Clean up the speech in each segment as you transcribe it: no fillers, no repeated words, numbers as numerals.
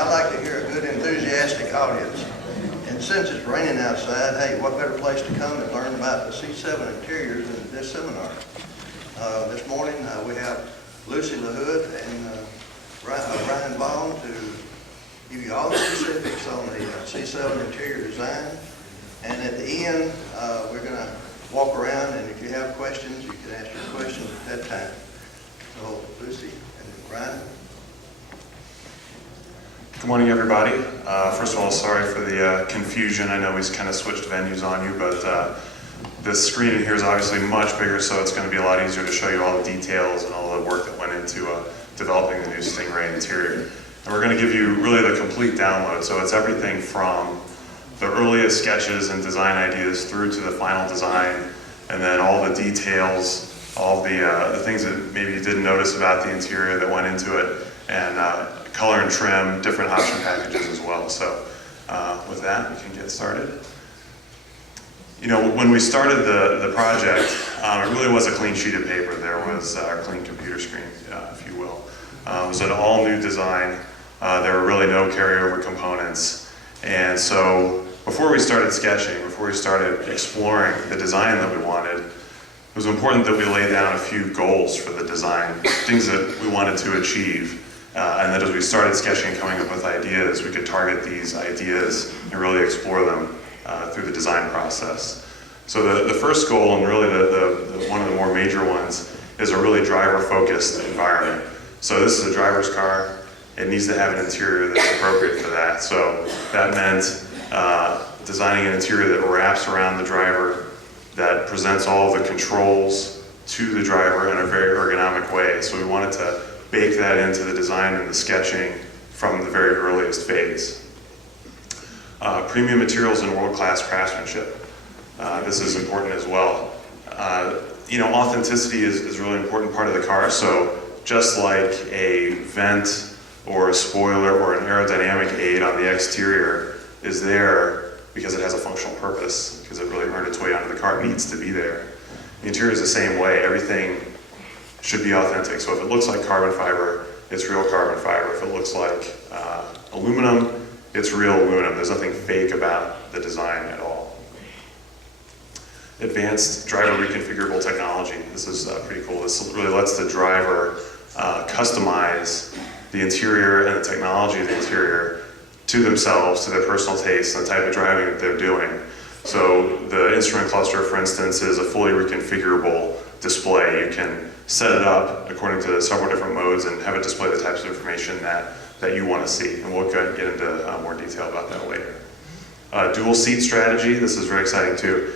I like to hear a good enthusiastic audience. And since it's raining outside, hey, what better place to come and learn about the C7 interiors than this seminar. This morning we have Lucy Lahood and Ryan Vaughan to give you all the specifics on the C7 interior design. And at the end, we're going to walk around, and if you have questions, you can ask your questions at that time. So, Lucy and Ryan. Good morning, everybody. First of all, sorry for the confusion. I know we kind of switched venues on you, but this screen in here is obviously much bigger, so it's going to be a lot easier to show you all the details and all the work that went into developing the new Stingray interior. And we're going to give you really the complete download, so it's everything from the earliest sketches and design ideas through to the final design, and then all the details, all the things that maybe you didn't notice about the interior that went into it, and color and trim, different option packages as well. So with that, we can get started. You know, when we started the project, it really was a clean sheet of paper. There was our clean computer screen, if you will. It was an all new design. There were really no carryover components. And so before we started sketching, before we started exploring the design that we wanted, it was important that we lay down a few goals for the design, things that we wanted to achieve. And that as we started sketching and coming up with ideas, we could target these ideas and really explore them through the design process. So the first goal, and really one of the more major ones, is a really driver-focused environment. So this is a driver's car. It needs to have an interior that's appropriate for that. So that meant designing an interior that wraps around the driver, that presents all of the controls to the driver in a very ergonomic way. So we wanted to bake that into the design and the sketching from the very earliest phase. Premium materials and world-class craftsmanship. This is important as well. You know, authenticity is a really important part of the car. So just like a vent or a spoiler or an aerodynamic aid on the exterior is there because it has a functional purpose, because it really earned its way onto the car, it needs to be there. The interior is the same way. Everything should be authentic. So if it looks like carbon fiber, it's real carbon fiber. If it looks like aluminum, it's real aluminum. There's nothing fake about the design at all. Advanced driver reconfigurable technology. This is pretty cool. This really lets the driver customize the interior and the technology of the interior to themselves, to their personal taste, and the type of driving that they're doing. So the instrument cluster, for instance, is a fully reconfigurable display. You can set it up according to several different modes and have it display the types of information that you want to see. And we'll get into more detail about that later. Dual seat strategy. This is very exciting too.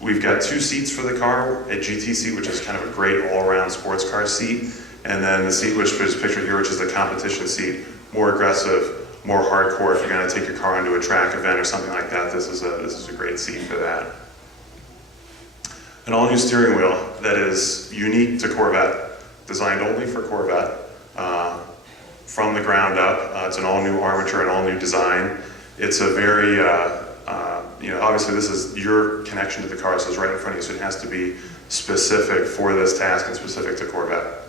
We've got 2 seats for the car, a GT seat, which is kind of a great all-around sports car seat, and then the seat which is pictured here, which is the competition seat, more aggressive, more hardcore. If you're going to take your car into a track event or something like that, this is a great seat for that. An all-new steering wheel that is unique to Corvette, designed only for Corvette, from the ground up. It's an all-new armature, an all-new design. It's a very, you know, obviously this is your connection to the car, so it's right in front of you, so it has to be specific for this task and specific to Corvette.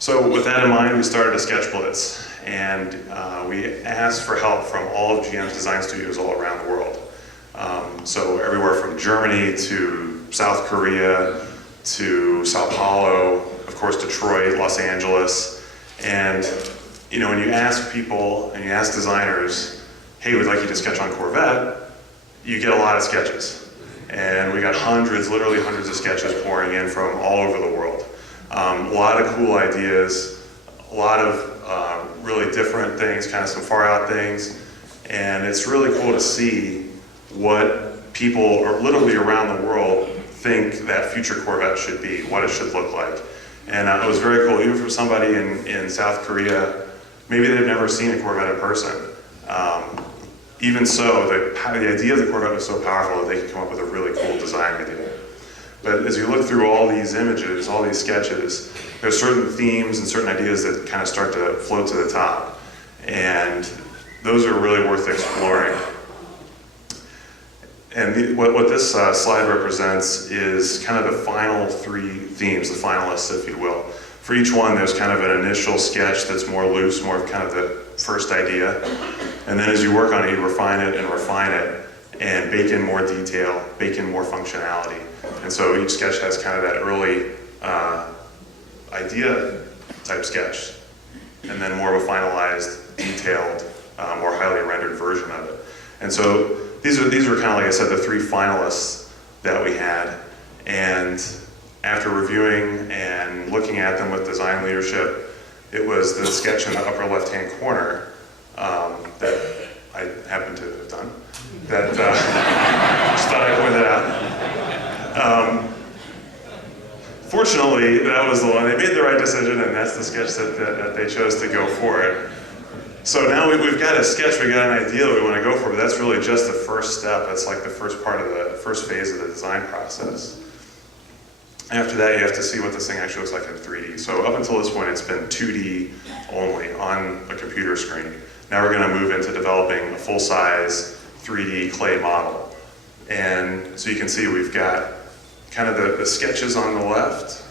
So with that in mind, we started a sketch blitz, and we asked for help from all of GM's design studios all around the world. So everywhere from Germany to South Korea to Sao Paulo, of course Detroit, Los Angeles. And you know, when you ask people and you ask designers, hey, we'd like you to sketch on Corvette, you get a lot of sketches. And we got hundreds, literally hundreds of sketches pouring in from all over the world. A lot of cool ideas, a lot of really different things, kind of some far out things. And it's really cool to see what people literally around the world think that future Corvette should be, what it should look like. And it was very cool, even for somebody in South Korea, maybe they've never seen a Corvette in person. Even so, the idea of the Corvette was so powerful that they could come up with a really cool design idea. But as you look through all these images, all these sketches, there's certain themes and certain ideas that kind of start to float to the top. And those are really worth exploring. And what this slide represents is kind of the final 3 themes, the finalists, if you will. For each one, there's kind of an initial sketch that's more loose, more of kind of the first idea. And then as you work on it, you refine it and bake in more detail, bake in more functionality. And so each sketch has kind of that early idea type sketch, and then more of a finalized, detailed, more highly rendered version of it. And so these were kind of, like I said, the 3 finalists that we had. And after reviewing and looking at them with design leadership, it was the sketch in the upper left-hand corner that I happened to have done, that just thought I'd point that out. Fortunately, that was the one. They made the right decision, and that's the sketch that they chose to go for it. So now we've got a sketch, we've got an idea that we want to go for, but that's really just the first step. That's like the first part of the first phase of the design process. After that, you have to see what this thing actually looks like in 3D. So up until this point, it's been 2D only on a computer screen. Now we're going to move into developing a full-size 3D clay model. And so you can see we've got kind of the sketches on the left,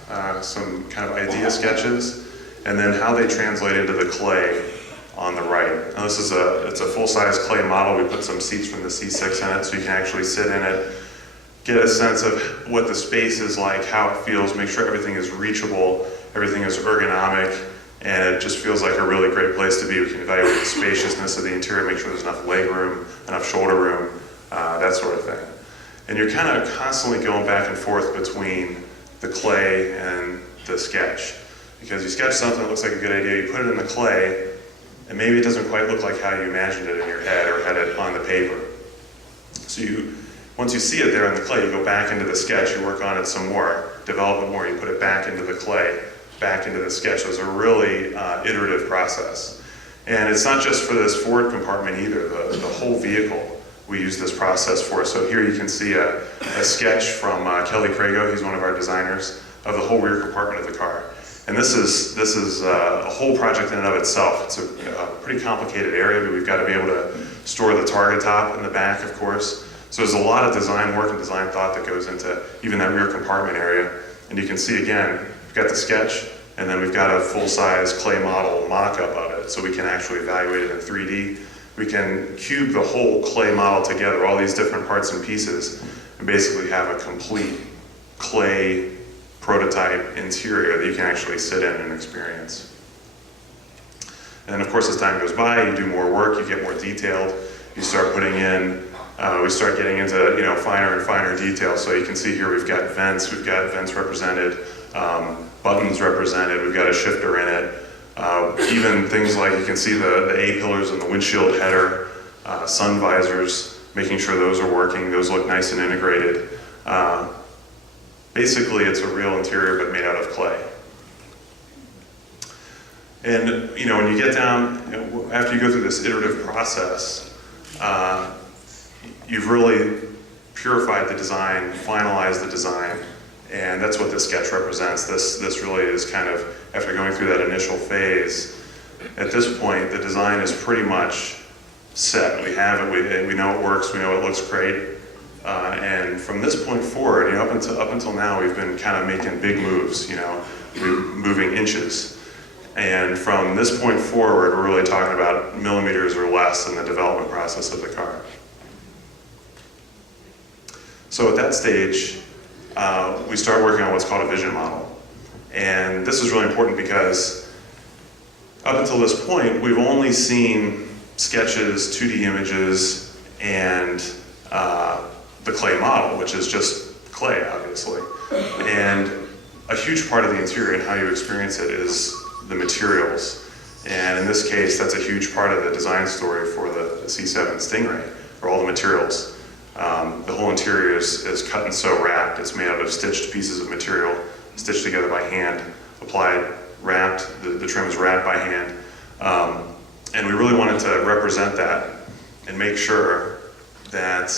some kind of idea sketches, and then how they translate into the clay on the right. Now this is it's a full-size clay model. We put some seats from the C6 in it so you can actually sit in it, get a sense of what the space is like, how it feels, make sure everything is reachable, everything is ergonomic, and it just feels like a really great place to be. We can evaluate the spaciousness of the interior, make sure there's enough leg room, enough shoulder room, that sort of thing. And you're kind of constantly going back and forth between the clay and the sketch. Because you sketch something that looks like a good idea, you put it in the clay, and maybe it doesn't quite look like how you imagined it in your head or had it on the paper. So once you see it there in the clay, you go back into the sketch, you work on it some more, develop it more, you put it back into the clay, back into the sketch. So it's a really iterative process. And it's not just for this forward compartment either, the whole vehicle we use this process for. So here you can see a sketch from Kelly Crago, he's one of our designers, of the whole rear compartment of the car. And this is a whole project in and of itself. It's a pretty complicated area, but we've got to be able to store the target top in the back, of course. So there's a lot of design work and design thought that goes into even that rear compartment area. And you can see again, we've got the sketch, and then we've got a full-size clay model mock-up of it, so we can actually evaluate it in 3D. We can cube the whole clay model together, all these different parts and pieces, and basically have a complete clay prototype interior that you can actually sit in and experience. And then of course as time goes by, you do more work, you get more detailed, you start putting in, we start getting into finer and finer detail. So you can see here we've got vents represented, buttons represented, we've got a shifter in it, even things like you can see the A-pillars and the windshield header, sun visors, making sure those are working, those look nice and integrated. Basically, it's a real interior but made out of clay. And when you get down, after you go through this iterative process, you've really purified the design, finalized the design, and that's what this sketch represents. This really is kind of, after going through that initial phase, at this point, the design is pretty much set. We have it, we know it works, we know it looks great. And from this point forward, up until now, we've been kind of making big moves, we're moving inches. And from this point forward, we're really talking about millimeters or less in the development process of the car. So at that stage, we start working on what's called a vision model. And this is really important because up until this point, we've only seen sketches, 2D images, and the clay model, which is just clay, obviously. And a huge part of the interior and how you experience it is the materials. And in this case, that's a huge part of the design story for the C7 Stingray, or all the materials. The whole interior is cut and sew wrapped. It's made out of stitched pieces of material, stitched together by hand, applied, wrapped, the trim is wrapped by hand. And we really wanted to represent that and make sure that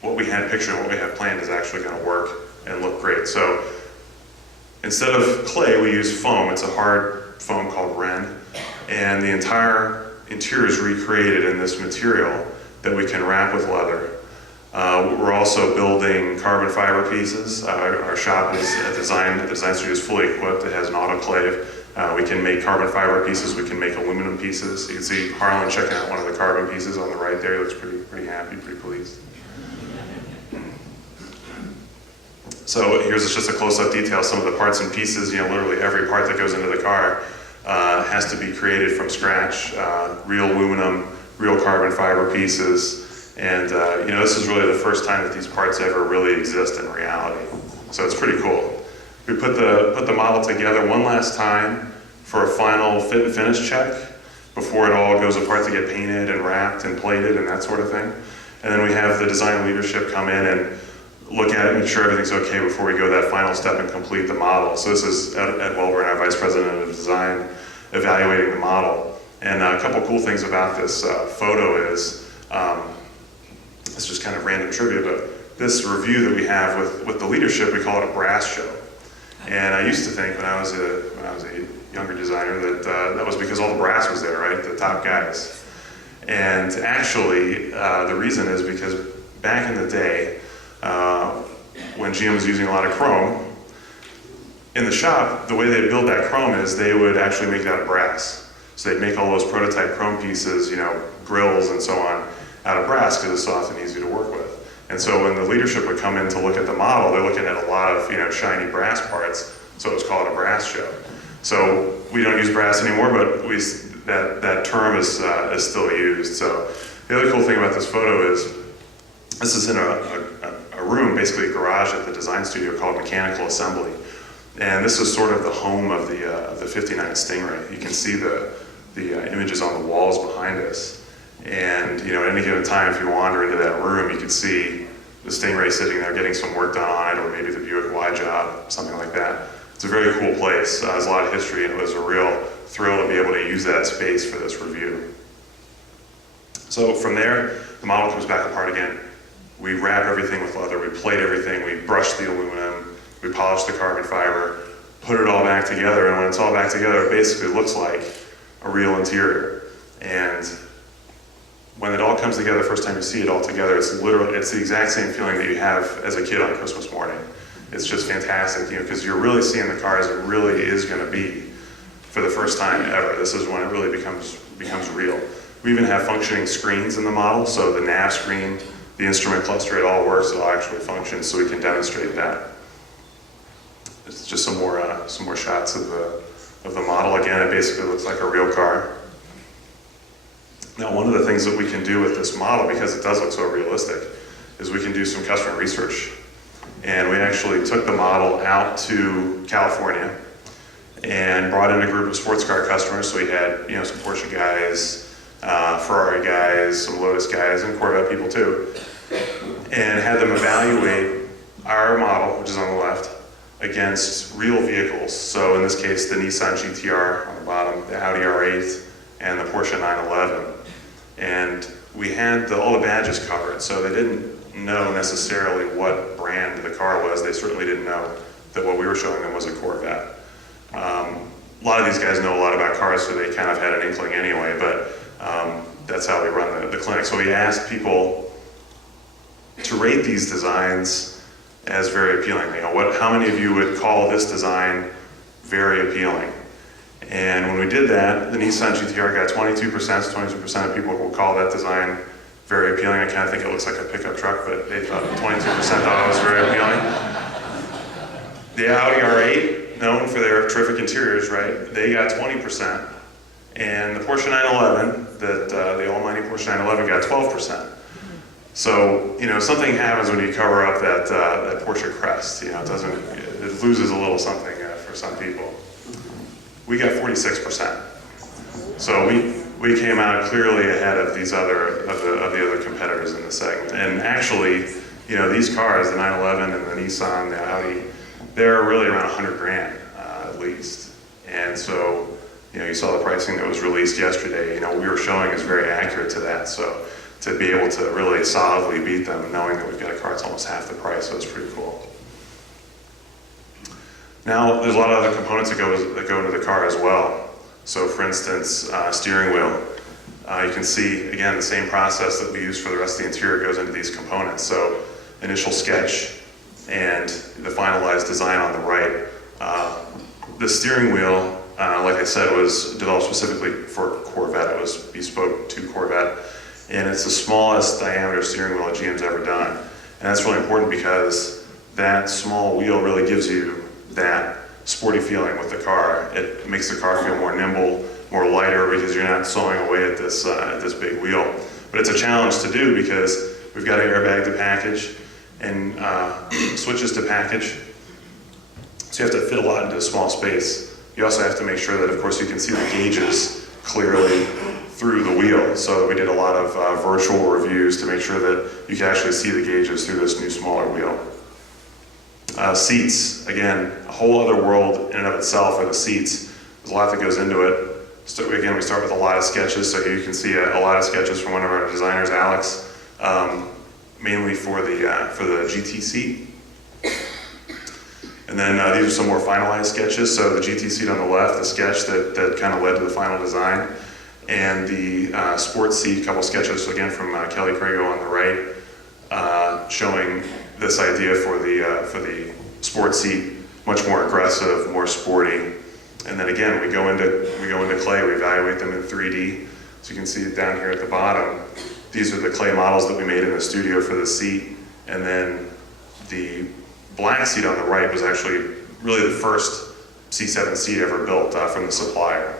what we had pictured and what we had planned is actually going to work and look great. So instead of clay, we use foam. It's a hard foam called Ren, and the entire interior is recreated in this material that we can wrap with leather. We're also building carbon fiber pieces. Our shop is the design studio is fully equipped. It has an autoclave We can make carbon fiber pieces, we can make aluminum pieces. You can see Harlan checking out one of the carbon pieces on the right there. He looks pretty happy, pretty pleased. So here's just a close-up detail, some of the parts and pieces. Literally every part that goes into the car has to be created from scratch. Real aluminum, real carbon fiber pieces. And this is really the first time that these parts ever really exist in reality. So it's pretty cool. We put the model together one last time for a final fit and finish check before it all goes apart to get painted and wrapped and plated and that sort of thing. And then we have the design leadership come in and look at it, make sure everything's okay before we go that final step and complete the model. So this is Ed Welver, our Vice President of Design, evaluating the model. And a couple cool things about this photo is, it's just kind of random trivia, but this review that we have with the leadership, we call it a brass show. And I used to think when I was a younger designer that was because all the brass was there, right? The top guys. And actually, the reason is because back in the day, when GM was using a lot of chrome, in the shop, the way they build that chrome is they would actually make it out of brass. So they'd make all those prototype chrome pieces, grills and so on, out of brass because it's soft and easy to work with. And so when the leadership would come in to look at the model, they're looking at a lot of shiny brass parts, so it was called a brass show. So we don't use brass anymore, but that term is still used. So the other cool thing about this photo is this is in a room, basically a garage at the design studio called Mechanical Assembly. And this is sort of the home of the 59 Stingray. You can see the images on the walls behind us. And at any given time, if you wander into that room, you can see the Stingray sitting there getting some work done on it, or maybe the Buick Y job, something like that. It's a very cool place. There's a lot of history, and it was a real thrill to be able to use that space for this review. So from there, the model comes back apart again. We wrap everything with leather, we plate everything, we brush the aluminum, we polish the carbon fiber, put it all back together, and when it's all back together, it basically looks like a real interior. And when it all comes together, the first time you see it all together, it's the exact same feeling that you have as a kid on Christmas morning. It's just fantastic, because you're really seeing the car as it really is going to be for the first time ever. This is when it really becomes real. We even have functioning screens in the model, so the nav screen, the instrument cluster, it all works, it all actually functions, so we can demonstrate that. It's just some more shots of the model. Again, it basically looks like a real car. Now, one of the things that we can do with this model, because it does look so realistic, is we can do some customer research. And we actually took the model out to California and brought in a group of sports car customers. So we had, some Porsche guys, Ferrari guys, some Lotus guys, and Corvette people too, and had them evaluate our model, which is on the left, against real vehicles. So in this case, the Nissan GT-R on the bottom, the Audi R8, and the Porsche 911. And we had all the badges covered, so they didn't know necessarily what brand the car was. They certainly didn't know that what we were showing them was a Corvette. A lot of these guys know a lot about cars, so they kind of had an inkling anyway, but that's how we run the clinic. So we asked people to rate these designs as very appealing. How many of you would call this design very appealing? And when we did that, the Nissan GT-R got 22%, so 22% of people will call that design very appealing. I kind of think it looks like a pickup truck, but they thought 22% thought it was very appealing. The Audi R8, known for their terrific interiors, right? They got 20%. And the Porsche 911, the almighty Porsche 911 got 12%. So, something happens when you cover up that Porsche crest. It loses a little something for some people. We got 46%. So we came out clearly ahead of these other the other competitors in the segment. And actually, these cars, the 911 and the Nissan, the Audi, they're really around 100 grand at least. And so, you saw the pricing that was released yesterday. What we were showing is very accurate to that. So to be able to really solidly beat them, knowing that we've got a car that's almost half the price, so it's pretty cool. Now, there's a lot of other components that go into the car as well. So for instance, steering wheel. You can see, again, the same process that we use for the rest of the interior goes into these components. So initial sketch and the finalized design on the right. The steering wheel like I said, was developed specifically for Corvette. It was bespoke to Corvette. And it's the smallest diameter steering wheel that GM's ever done. And that's really important because that small wheel really gives you that sporty feeling with the car. It makes the car feel more nimble, more lighter, because you're not sawing away at this big wheel. But it's a challenge to do because we've got an airbag to package and switches to package. So you have to fit a lot into a small space. You also have to make sure that, of course, you can see the gauges clearly through the wheel. So we did a lot of virtual reviews to make sure that you can actually see the gauges through this new smaller wheel. Seats, again, a whole other world in and of itself are the seats. There's a lot that goes into it. So again, we start with a lot of sketches. So here you can see a lot of sketches from one of our designers, Alex, mainly for the GT seat. And then these are some more finalized sketches. So the GT seat on the left, the sketch that kind of led to the final design. And the sports seat, a couple sketches again from Kelly Crago on the right, showing this idea for the sports seat, much more aggressive, more sporty. And then again, we go into clay, we evaluate them in 3D. So you can see it down here at the bottom. These are the clay models that we made in the studio for the seat. And then the black seat on the right was actually really the first C7 seat ever built from the supplier.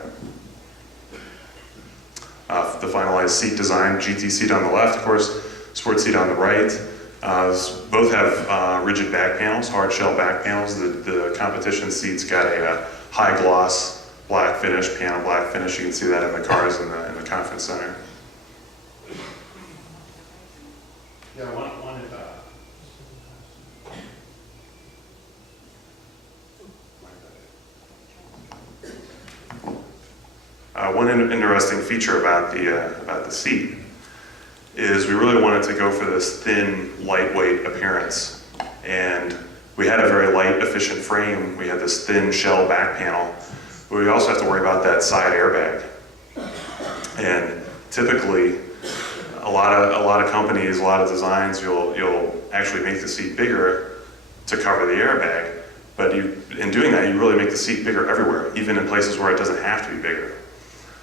The finalized seat design, GT seat on the left, of course, sports seat on the right. Both have rigid back panels, hard shell back panels. The competition seat's got a high gloss black finish, piano black finish. You can see that in the cars in the conference center. Yeah, one interesting feature about the seat is we really wanted to go for this thin, lightweight appearance. And we had a very light, efficient frame. We had this thin shell back panel, but we also have to worry about that side airbag. And typically, a lot of companies, a lot of designs, you'll actually make the seat bigger to cover the airbag. But in doing that, you really make the seat bigger everywhere, even in places where it doesn't have to be bigger.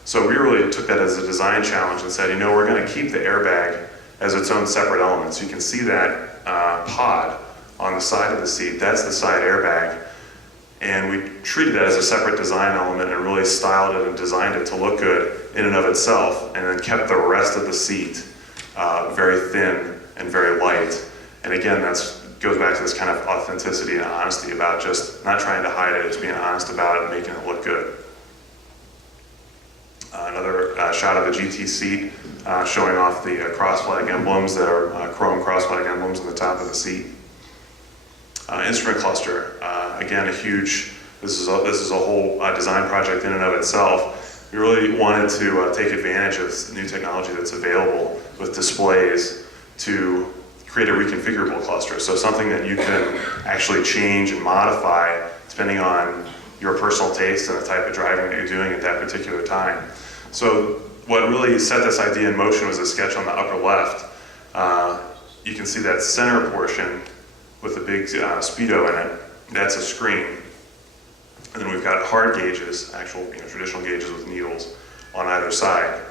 So we really took that as a design challenge and said, we're going to keep the airbag as its own separate element. So you can see that pod on the side of the seat, that's the side airbag. And we treated that as a separate design element and really styled it and designed it to look good in and of itself, and then kept the rest of the seat very thin and very light. And again, that goes back to this kind of authenticity and honesty about just not trying to hide it, it's being honest about it and making it look good. Another shot of the GT seat showing off the cross flag emblems that are chrome cross flag emblems on the top of the seat. Instrument cluster, again, this is a whole design project in and of itself. We really wanted to take advantage of new technology that's available with displays to create a reconfigurable cluster. So something that you can actually change and modify depending on your personal taste and the type of driving that you're doing at that particular time. So what really set this idea in motion was a sketch on the upper left. You can see that center portion with the big speedo in it. That's a screen. And then we've got hard gauges, actual traditional gauges with needles on either side.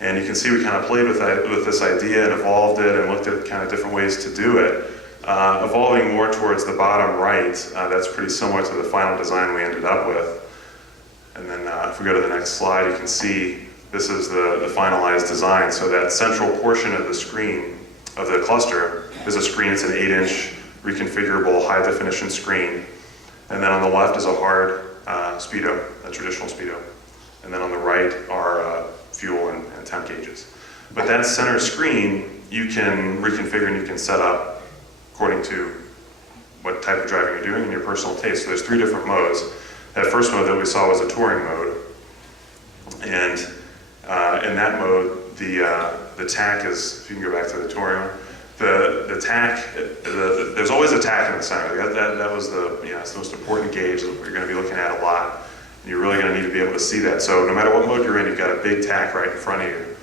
And you can see we kind of played with this idea and evolved it and looked at kind of different ways to do it. Evolving more towards the bottom right, that's pretty similar to the final design we ended up with. And then if we go to the next slide, you can see this is the finalized design. So that central portion of the screen, of the cluster, is a screen. It's an 8-inch reconfigurable high definition screen. And then on the left is a hard speedo, a traditional speedo. And then on the right are fuel and temp gauges. But that center screen, you can reconfigure and you can set up according to what type of driving you're doing and your personal taste. So there's 3 different modes. That first mode that we saw was a touring mode. And in that mode, the tack is, if you can go back to the touring mode, the tack, there's always a tack in the center. That was it's the most important gauge that you're going to be looking at a lot. And you're really going to need to be able to see that. So no matter what mode you're in, you've got a big tack right in front of you.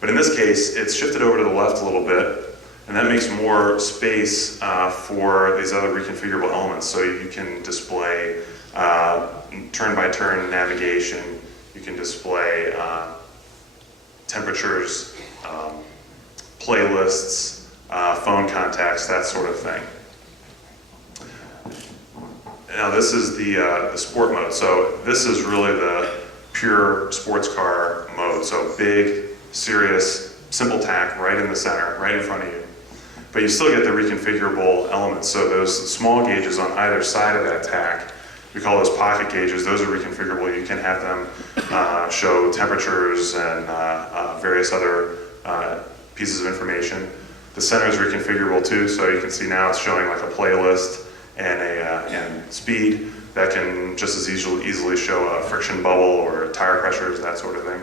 But in this case, it's shifted over to the left a little bit, and that makes more space for these other reconfigurable elements. So you can display turn-by-turn navigation. You can display temperatures, playlists, phone contacts, that sort of thing. Now this is the sport mode. So this is really the pure sports car mode. So big, serious, simple tack right in the center, right in front of you. But you still get the reconfigurable elements. So those small gauges on either side of that tack, we call those pocket gauges, those are reconfigurable. You can have them show temperatures and various other pieces of information. The center is reconfigurable too, so you can see now it's showing like a playlist and speed that can just as easily show a friction bubble or tire pressures, that sort of thing.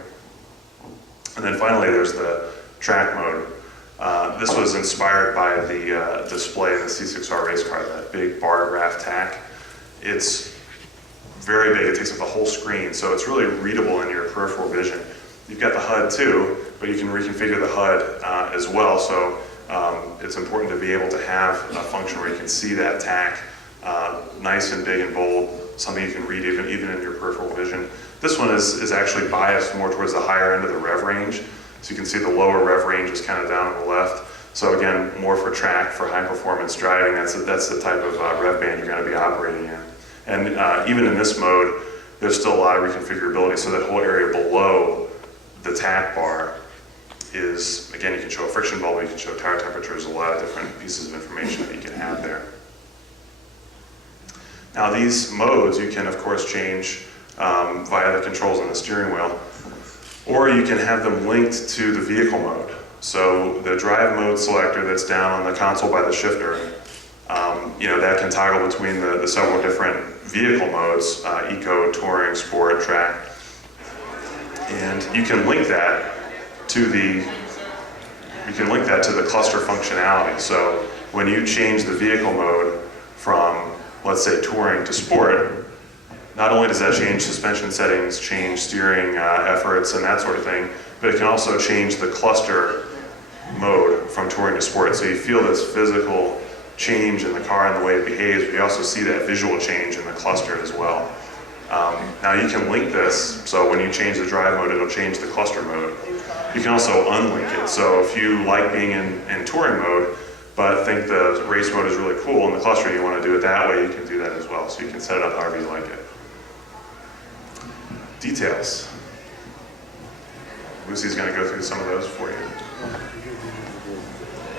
And then finally there's the track mode. This was inspired by the display in the C6R race car, that big bar graph tack. It's very big, it takes up the whole screen, so it's really readable in your peripheral vision. You've got the HUD too, but you can reconfigure the HUD as well, so it's important to be able to have a function where you can see that tack nice and big and bold, something you can read even in your peripheral vision. This one is actually biased more towards the higher end of the rev range, so you can see the lower rev range is kind of down on the left. So again, more for track, for high performance driving, that's the type of rev band you're going to be operating in. And even in this mode, there's still a lot of reconfigurability, so that whole area below the tack bar is, again, you can show a friction bubble, you can show tire temperatures, a lot of different pieces of information that you can have there. Now these modes you can of course change via the controls on the steering wheel, or you can have them linked to the vehicle mode. So the drive mode selector that's down on the console by the shifter, that can toggle between the several different vehicle modes, eco, touring, sport, track, and you can link that to the cluster functionality. So when you change the vehicle mode from, let's say, touring to sport, not only does that change suspension settings, change steering efforts and that sort of thing, but it can also change the cluster mode from touring to sport. So you feel this physical change in the car and the way it behaves, but you also see that visual change in the cluster as well. Now you can link this, so when you change the drive mode, it'll change the cluster mode. You can also unlink it, so if you like being in touring mode, but think the race mode is really cool in the cluster, you want to do it that way, you can do that as well. So you can set it up however you like it. Details. Lucy's going to go through some of those for you.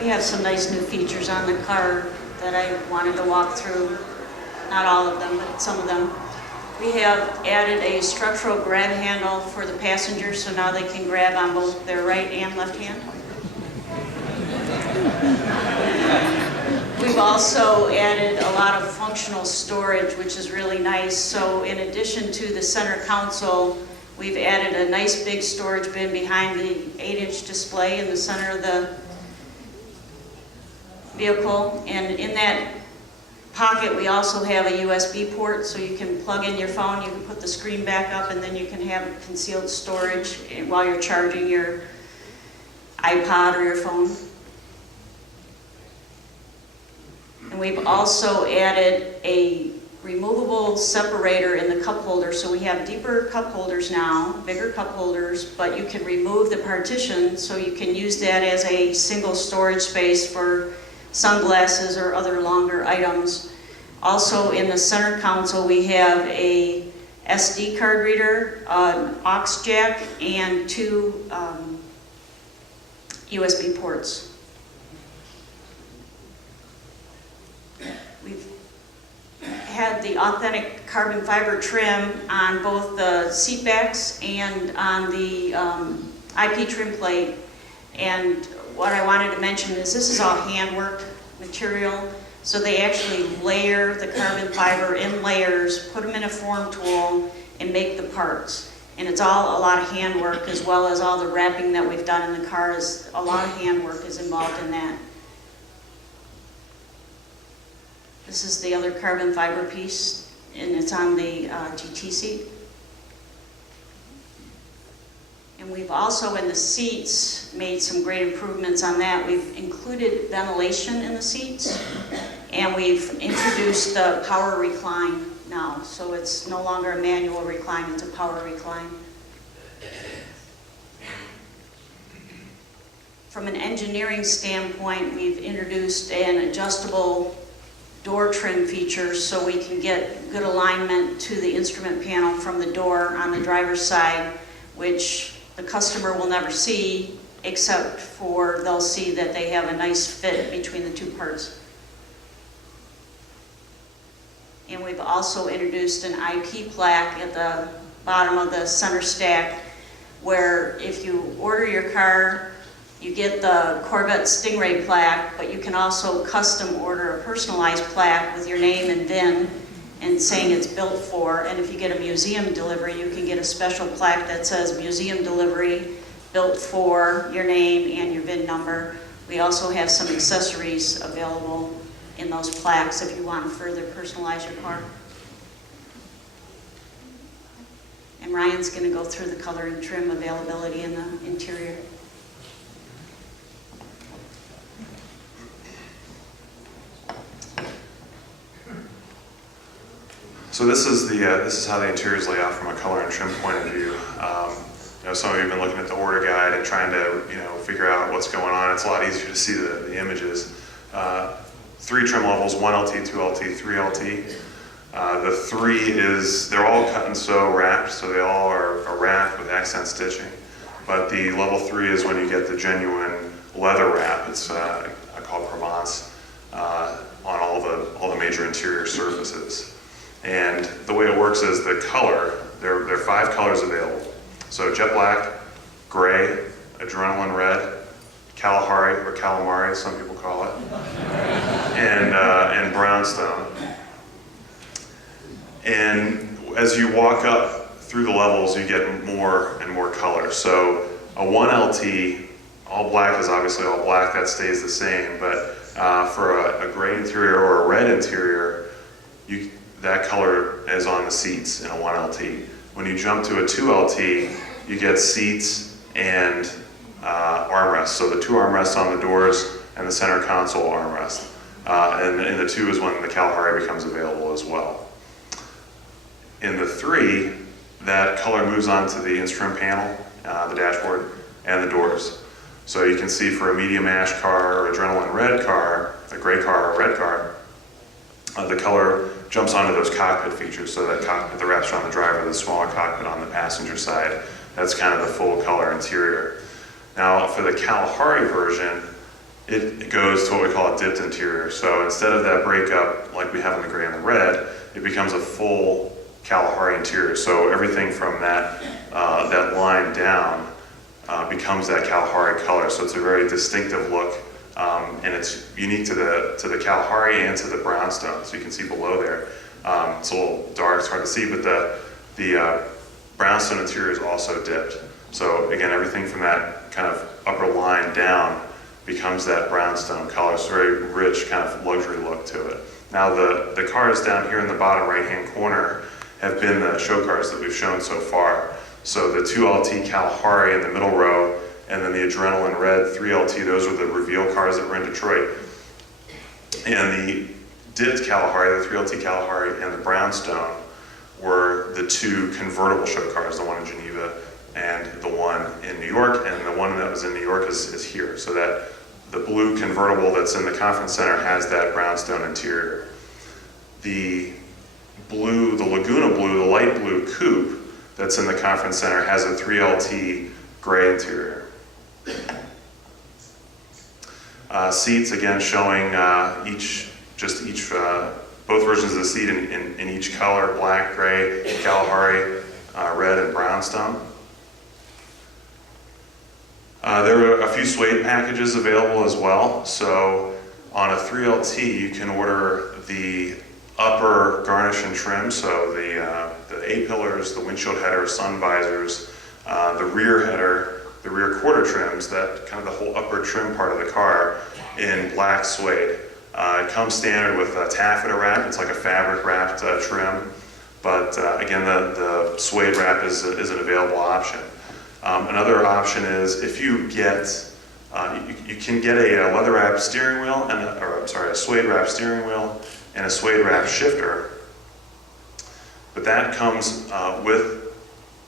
We have some nice new features on the car that I wanted to walk through. Not all of them, but some of them. We have added a structural grab handle for the passengers, so now they can grab on both their right and left hand. We've also added a lot of functional storage, which is really nice. So in addition to the center console, we've added a nice big storage bin behind the 8-inch display in the center of the vehicle. And in that pocket, we also have a USB port, so you can plug in your phone, you can put the screen back up, and then you can have concealed storage while you're charging your iPod or your phone. And we've also added a removable separator in the cup holder, so we have deeper cup holders now, bigger cup holders, but you can remove the partition, so you can use that as a single storage space for sunglasses or other longer items. Also in the center console we have a SD card reader, an aux jack, and 2 USB ports. We've had the authentic carbon fiber trim on both the seat backs and on the IP trim plate. And what I wanted to mention is this is all hand-worked material, so they actually layer the carbon fiber in layers, put them in a form tool, and make the parts. And it's all a lot of handwork, as well as all the wrapping that we've done in the car. A lot of handwork is involved in that. This is the other carbon fiber piece, and it's on the GT seat. And we've also, in the seats, made some great improvements on that. We've included ventilation in the seats, and we've introduced the power recline now, so it's no longer a manual recline, it's a power recline. From an engineering standpoint, we've introduced an adjustable door trim feature so we can get good alignment to the instrument panel from the door on the driver's side, which the customer will never see, except for they'll see that they have a nice fit between the two parts. And we've also introduced an IP plaque at the bottom of the center stack, where if you order your car, you get the Corvette Stingray plaque, but you can also custom order a personalized plaque with your name and VIN and saying it's built for. And if you get a museum delivery, you can get a special plaque that says museum delivery, built for your name and your VIN number. We also have some accessories available in those plaques if you want to further personalize your car. And Ryan's going to go through the color and trim availability in the interior. So this is how the interiors lay out from a color and trim point of view. Some of you have been looking at the order guide and trying to figure out what's going on. It's a lot easier to see the images. 3 trim levels: 1LT, 2LT, 3LT. The 3 is, they're all cut and sew wrapped, so they all are wrapped with accent stitching. But the level 3 is when you get the genuine leather wrap. It's I call it Provence on all the major interior surfaces. And the way it works is the color, there are 5 colors available. So jet black, gray, adrenaline red, Kalahari, or calamari as some people call it, and brownstone. And as you walk up through the levels, you get more and more color. So a 1LT, all black is obviously all black, that stays the same, but for a gray interior or a red interior, that color is on the seats in a 1LT. When you jump to a 2LT, you get seats and armrests. So the 2 armrests on the doors and the center console armrest. And the 2 is when the Kalahari becomes available as well. In the 3, that color moves on to the instrument panel, the dashboard, and the doors. So you can see for a medium ash car or adrenaline red car, a gray car or a red car, the color jumps onto those cockpit features. So that cockpit that wraps around the driver, the smaller cockpit on the passenger side, that's kind of the full color interior. Now for the Kalahari version, it goes to what we call a dipped interior. So instead of that breakup like we have in the gray and the red, it becomes a full Kalahari interior. So everything from that line down becomes that Kalahari color. So it's a very distinctive look, and it's unique to the Kalahari and to the brownstone. So you can see below there. It's a little dark, it's hard to see, but the brownstone interior is also dipped. So again, everything from that kind of upper line down becomes that brownstone color. It's a very rich kind of luxury look to it. Now the cars down here in the bottom right-hand corner have been the show cars that we've shown so far. So the 2LT Kalahari in the middle row, and then the Adrenaline Red 3LT, those were the reveal cars that were in Detroit. And the dipped Kalahari, the 3LT Kalahari, and the Brownstone were the 2 convertible show cars, the one in Geneva and the one in New York, and the one that was in New York is here. So that the blue convertible that's in the conference center has that brownstone interior. The blue, the Laguna blue, the light blue coupe that's in the conference center has a 3LT gray interior. Seats, again, showing both versions of the seat in each color: black, gray, Kalahari, red, and brownstone. There are a few suede packages available as well. So on a 3LT, you can order the upper garnish and trim, so the A-pillars, the windshield header, sun visors, the rear header, the rear quarter trims, that kind of the whole upper trim part of the car in black suede. It comes standard with a taffeta wrap. It's like a fabric wrapped trim, but again, the suede wrap is an available option. Another option is if you get, you can get a leather wrap steering wheel, a suede wrap steering wheel, and a suede wrap shifter. But that comes with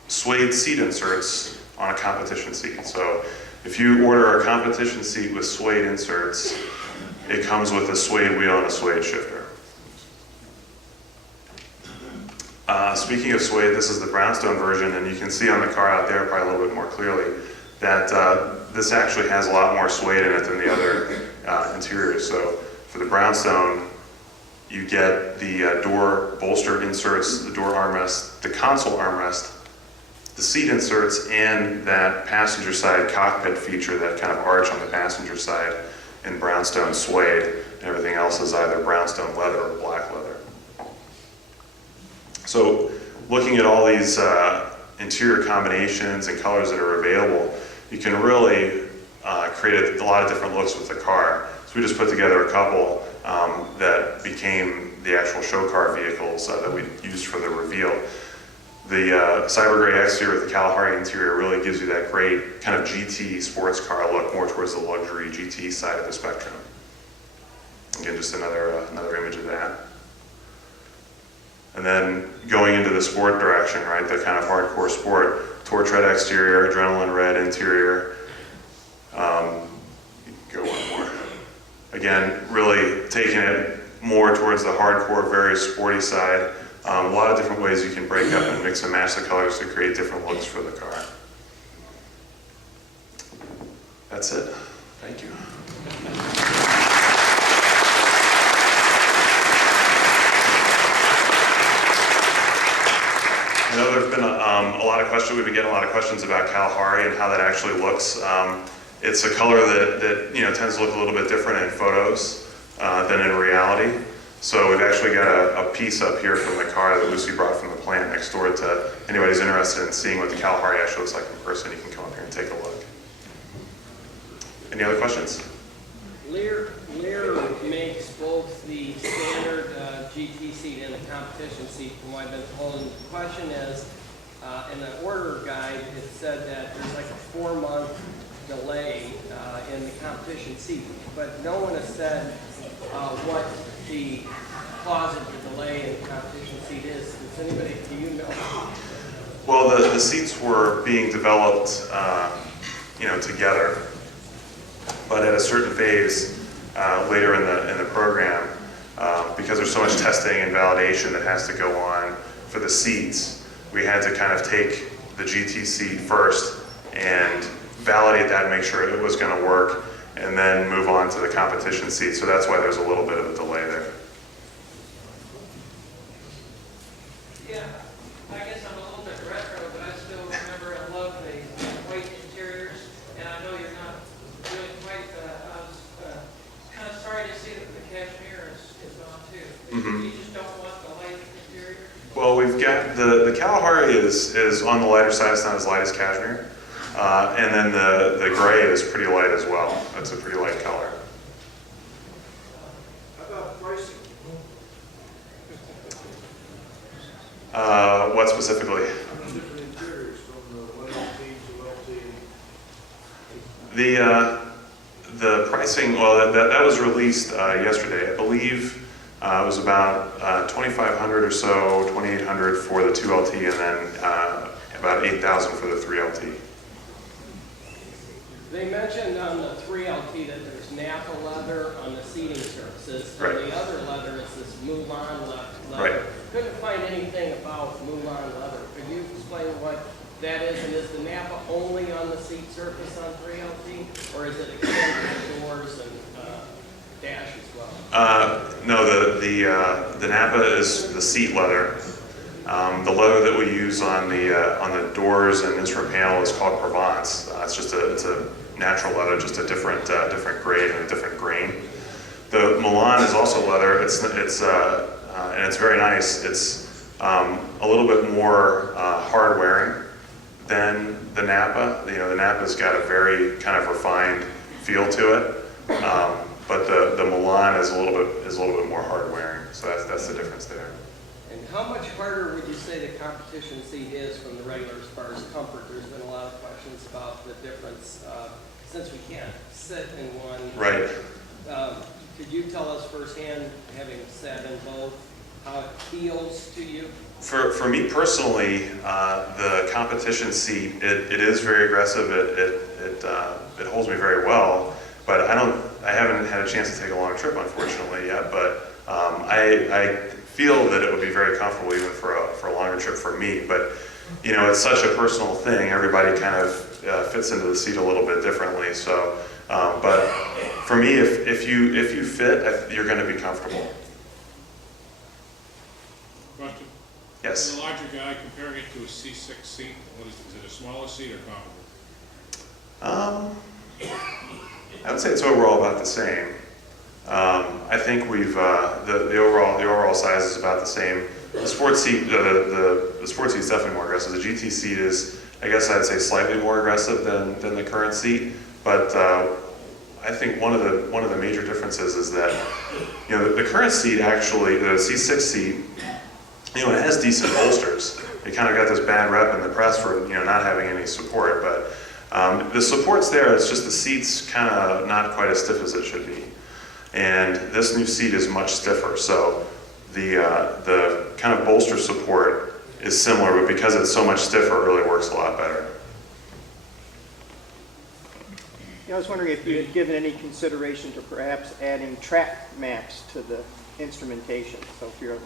suede seat inserts on a competition seat. So if you order a competition seat with suede inserts, it comes with a suede wheel and a suede shifter. Speaking of suede, this is the brownstone version, and you can see on the car out there probably a little bit more clearly that this actually has a lot more suede in it than the other interiors. So for the brownstone, you get the door bolster inserts, the door armrest, the console armrest, the seat inserts, and that passenger side cockpit feature, that kind of arch on the passenger side in brownstone suede. Everything else is either brownstone leather or black leather. So looking at all these interior combinations and colors that are available, you can really create a lot of different looks with the car. So we just put together a couple that became the actual show car vehicles that we used for the reveal. The cyber gray exterior with the Kalahari interior really gives you that great kind of GT sports car look, more towards the luxury GT side of the spectrum. Again, just another image of that. And then going into the sport direction, right, the kind of hardcore sport, torch red exterior, adrenaline red interior. You can go one more. Again, really taking it more towards the hardcore, very sporty side. A lot of different ways you can break up and mix and match the colors to create different looks for the car. That's it. Thank you. I know there's been a lot of questions. We've been getting a lot of questions about Kalahari and how that actually looks. It's a color that tends to look a little bit different in photos than in reality. So we've actually got a piece up here from the car that Lucy brought from the plant next door to anybody who's interested in seeing what the Kalahari actually looks like in person. You can come up here and take a look. Any other questions? Lear makes both the standard GT seat and the competition seat, from what I've been told. And the question is, in the order guide, it said that there's like a 4-month delay in the competition seat, but no one has said what the cause of the delay in the competition seat is. Does anybody, do you know? Well, the seats were being developed, together, but at a certain phase later in the program, because there's so much testing and validation that has to go on for the seats, we had to kind of take the GT seat first and validate that and make sure it was going to work, and then move on to the competition seat. So that's why there's a little bit of a delay there. Yeah, I guess I'm a little bit retro, but I still remember and love the white interiors, and I know you're not doing white, but I was kind of sorry to see that the cashmere is gone too. Mm-hmm. You just don't want the light interior? Well, we've got the Kalahari is on the lighter side. It's not as light as cashmere. And then the gray is pretty light as well. That's a pretty light color. How about pricing? What specifically? Different interiors from the 1LT to LT. The pricing, well, that was released yesterday. I believe it was about $2,500 or so, $2,800 for the 2LT, and then about $8,000 for the 3LT. They mentioned on the 3LT that there's Napa leather on the seating surfaces. Right. And the other leather is this Mulan leather. Right. Couldn't find anything about Mulan leather. Could you explain what that is? And is the Napa only on the seat surface on 3LT? Or is it extended to doors and dash as well? No, the Napa is the seat leather. The leather that we use on the doors and instrument panel is called Provence. It's a natural leather, just a different grade and a different grain. The Milan is also leather. And it's very nice. It's a little bit more hard wearing than the Napa. The Napa's got a very kind of refined feel to it, but the Milan is a little bit more hard wearing. So that's the difference there. And how much harder would you say the competition seat is from the regular as far as comfort? There's been a lot of questions about the difference since we can't sit in one. Right. Could you tell us firsthand, having sat in both, how it feels to you? For me personally, the competition seat, it is very aggressive. It holds me very well, but I haven't had a chance to take a long trip, unfortunately, yet. But I feel that it would be very comfortable even for a longer trip for me. But you know, it's such a personal thing. Everybody kind of fits into the seat a little bit differently. So, but for me, if you fit, you're going to be comfortable. Question? Yes. The larger guy, comparing it to a C6 seat, is it a smaller seat or comparable? I would say it's overall about the same. I think we've the overall size is about the same. The sports seat, the sports seat is definitely more aggressive. The GT seat is, I guess I'd say, slightly more aggressive than the current seat. But I think one of the major differences is that, you know, the current seat actually, the C6 seat, you know, it has decent bolsters. It kind of got this bad rep in the press for, you know, not having any support, but the support's there. It's just the seat's kind of not quite as stiff as it should be. And this new seat is much stiffer, so the kind of bolster support is similar, but because it's so much stiffer, it really works a lot better. I was wondering if you had given any consideration to perhaps adding track maps to the instrumentation. So if you're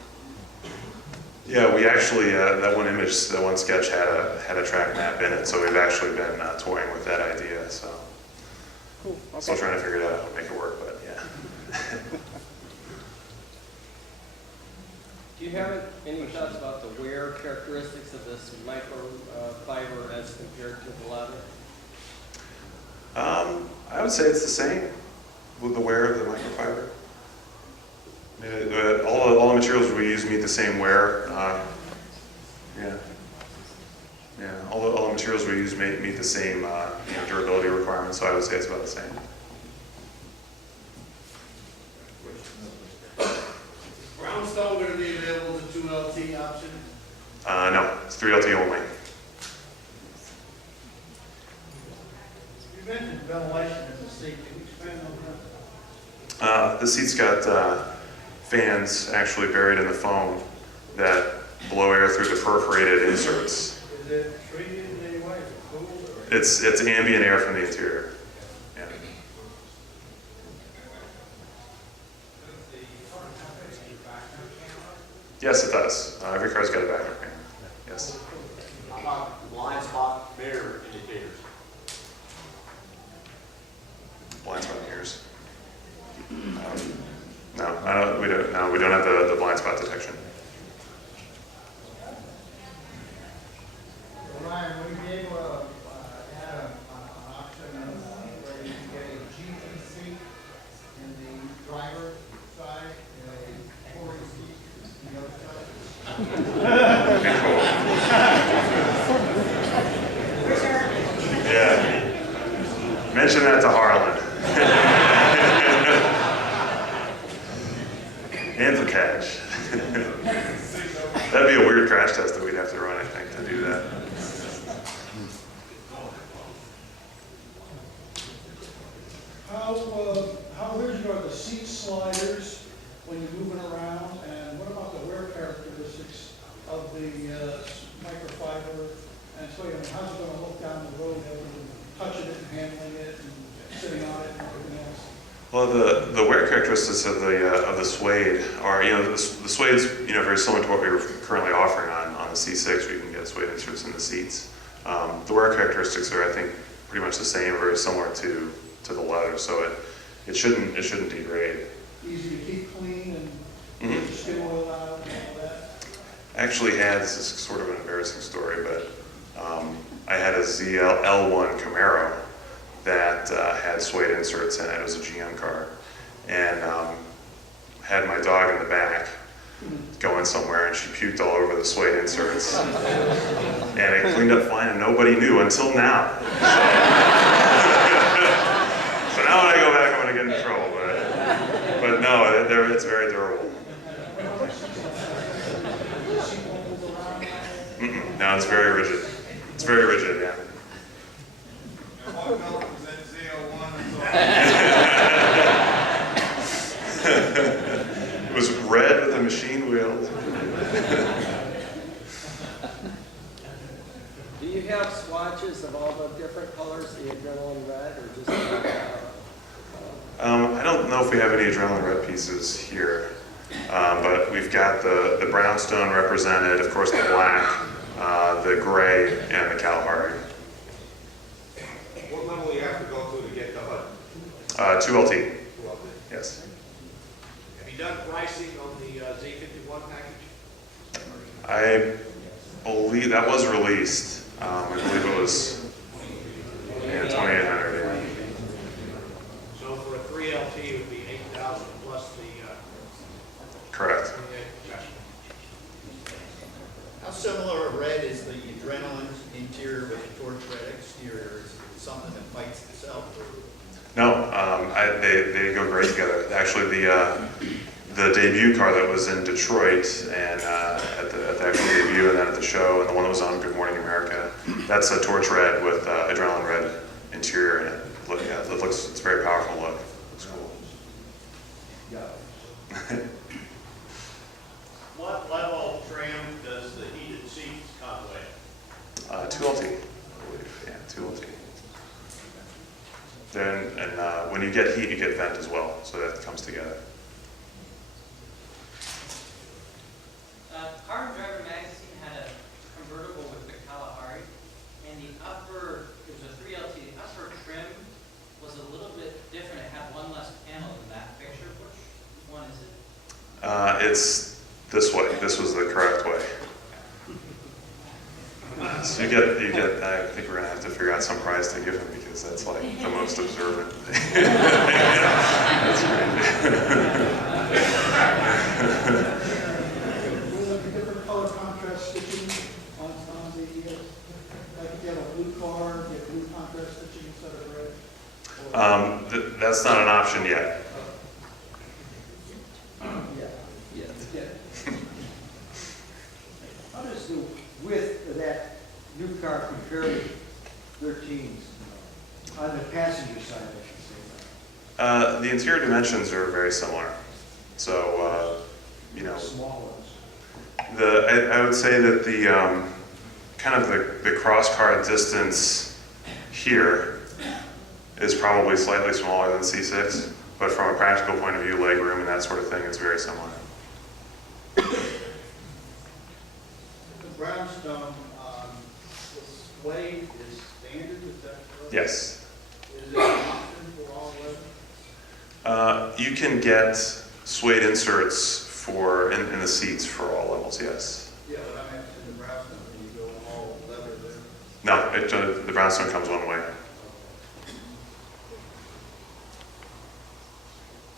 Yeah, we actually, that one sketch had a track map in it, so we've actually been toying with that idea, so. cool, okay. Still trying to figure it out how to make it work, but yeah. Do you have any thoughts about the wear characteristics of this microfiber as compared to the leather? I would say it's the same with the wear of the microfiber. All the materials we use meet the same wear. All the materials we use meet the same you know, durability requirements. So I would say it's about the same. Brownstone going to be available as a 2LT option? No, it's 3LT only. You mentioned ventilation as a seat. Can you expand on that? The seat's got fans actually buried in the foam that blow air through the perforated inserts. Is it treated in any way? Is it cooled? Or? It's ambient air from the interior. Yeah. Yes, it does. Every car's got a backup camera. Yes. How about blind spot mirror indicators? Blind spot mirrors. No, I don't. We don't. No, we don't have the blind spot detection. Ryan, would you be able to add an option where you can get a GT seat in the driver side and a forward seat in the other side? Okay, cool. Yeah. Mention that to Harlan. And to Cash. That'd be a weird crash test that we'd have to run, I think, to do that. How rigid are the seat sliders when you're moving around, and what about the wear characteristics of the microfiber? And so, I mean, how's it going to look down the road, able to touching it and handling it and sitting on it and everything else? Well, the wear characteristics of the suede are, you know, the suede's, you know, very similar to what we were currently offering on the C6. We can get suede inserts in the seats. The wear characteristics are, I think, pretty much the same, very similar to the leather, so it shouldn't degrade. Easy to keep clean and Mm-hmm. get the skin oil out and all that? Actually had, this is sort of an embarrassing story, but I had a ZL1 Camaro that had suede inserts in it. It was a GM car, and had my dog in the back going somewhere, and she puked all over the suede inserts, and it cleaned up fine, and nobody knew until now. So now when I go back, I'm going to get in trouble, but no, it's very durable. No, it's very rigid. It's very rigid, yeah. And what milk was that ZL1? It was red with the machine wheels. seats of all the different colors, the adrenaline red, or just? I don't know if we have any adrenaline red pieces here, but we've got the brownstone represented, of course the black, the gray, and the Kalahari. What level do you have to go through to get the HUD? 2LT, yes. Have you done pricing on the Z51 package? I believe that was released. I believe it was 2,800. Yeah. So for a 3LT, it would be 8,000 plus the. Correct. How similar a red is the adrenaline interior with the torch red exterior? Is it something that fights itself? Or? No, they go great together. Actually, the debut car that was in Detroit and at the actual debut and then at the show, and the one that was on Good Morning America, that's a torch red with adrenaline red interior in it. It's a very powerful look. Looks cool. What level trim does the heated seats come with? 2LT, I believe. Yeah, 2LT. Then, and when you get heat, you get vent as well, so that comes together. Car and Driver magazine had a convertible with the Kalahari, and the upper, it was a 3LT, the upper trim was a little bit different. It had one less panel than that picture. Which one is it? It's this way. This was the correct way. So you get. I think we're gonna have to figure out some prize to give him because that's like the most observant. That's great. Different color contrast stitching on the, like if you have a blue car, you have blue contrast stitching instead of red? That's not an option yet. How does the width of that new car compare to 13s on the passenger side, I should say? The interior dimensions are very similar. So, you know, Small ones. I would say that the kind of the cross car distance here is probably slightly smaller than C6, but from a practical point of view, leg room and that sort of thing, it's very similar. The brownstone, the suede is standard, is that correct? Yes. Is it an option for all levels? You can get suede inserts in the seats for all levels, yes. Yeah, but I'm asking the brownstone, can you go all leather there? No, the brownstone comes one way.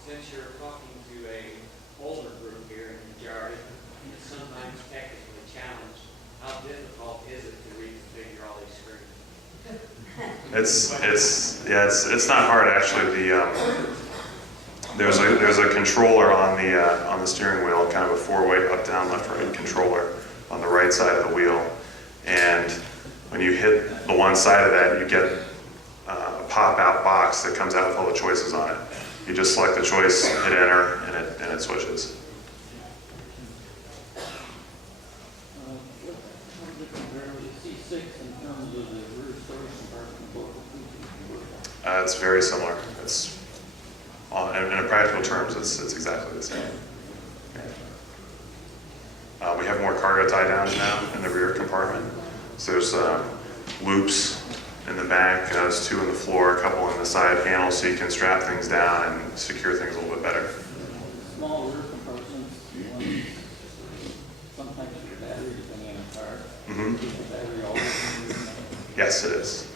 Since you're talking to a older group here in the majority, it's sometimes technically challenged. How difficult is it to reconfigure all these screens? It's not hard actually. There's a controller on the steering wheel, kind of a four-way up, down, left, right controller on the right side of the wheel, and when you hit the one side of that, you get a pop-out box that comes out with all the choices on it. You just select the choice, hit enter, and it switches. It's very similar. It's in practical terms, it's exactly the same. We have more cargo tie downs now in the rear compartment. So there's loops in the back, there's two on the floor, a couple on the side panels, so you can strap things down and secure things a little bit better. Small rear compartments, sometimes the battery depending on the car. Mm-hmm. Is the battery always? Yes, it is.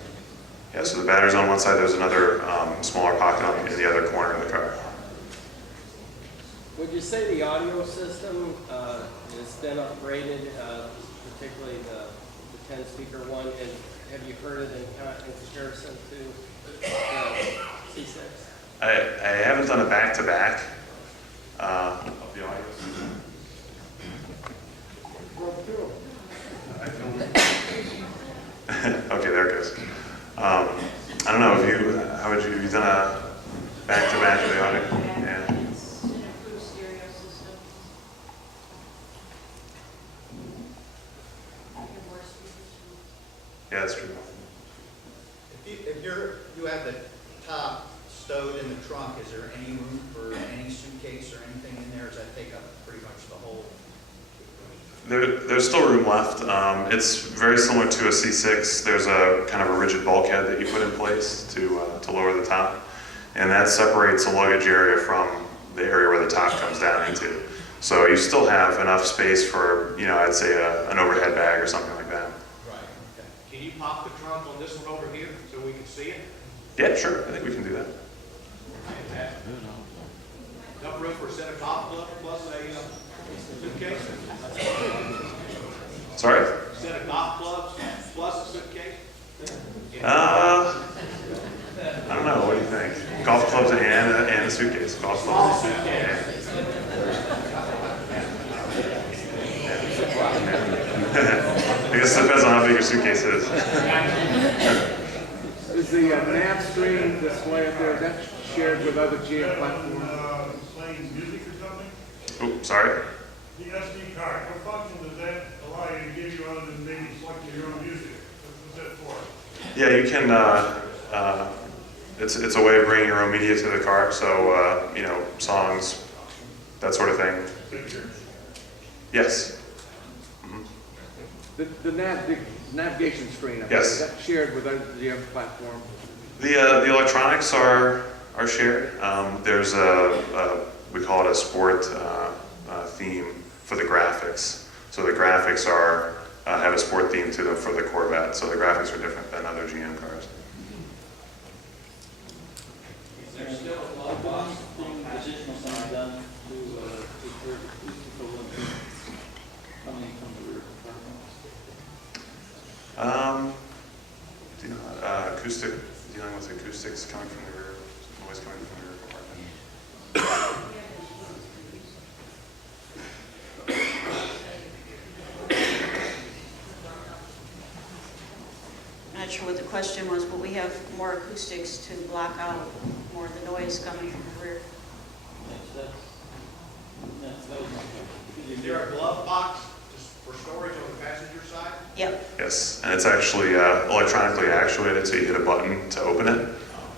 Yeah, so the battery's on one side, there's another smaller pocket in the other corner of the car. Would you say the audio system has been upgraded, particularly the 10-speaker one? And have you heard it in comparison to C6? I haven't done a back-to-back of the audio system. Okay, there it goes. I don't know, have you done a back-to-back of the audio? Yeah. It's an improved stereo system. You have more speakers. Yeah, that's true. where you have the top stowed in the trunk, is there any room for any suitcase or anything in there? Does that take up pretty much the whole? There's still room left. It's very similar to a C6. There's a kind of a rigid bulkhead that you put in place to lower the top. And that separates the luggage area from the area where the top comes down into. So you still have enough space for, you know, I'd say an overhead bag or something like that. Right, okay. Can you pop the trunk on this one over here so we can see it? Yeah, sure. I think we can do that. Fantastic. Enough room for a set of golf clubs plus a suitcase? Sorry? Set of golf clubs plus a suitcase? I don't know. What do you think? Golf clubs and a suitcase. Golf clubs. Yeah. I guess it depends on how big your suitcase is. Is the nav screen display up there, is that shared with other GM platforms? Playing music or something? Oh, sorry. The SD card, what function does that allow you to give you other than maybe selecting your own music? What's that for? Yeah, you can. It's a way of bringing your own media to the car. So you know, songs, that sort of thing. Pictures? Yes. The navigation screen up there, Yes. is that shared with other GM platforms? The electronics are shared. There's we call it a sport theme for the graphics. So the graphics have a sport theme to them for the Corvette. So the graphics are different than other GM cars. Is there still a glove box? Additional things done to clear the acoustic coming from the rear compartment? Do you know acoustic, dealing with acoustics coming from the rear, noise coming from the rear compartment? I'm not sure what the question was, but we have more acoustics to block out more of the noise coming from the rear. That was my question. Is there a glove box just for storage on the passenger side? Yep. Yes, and it's actually electronically actuated, so you hit a button to open it.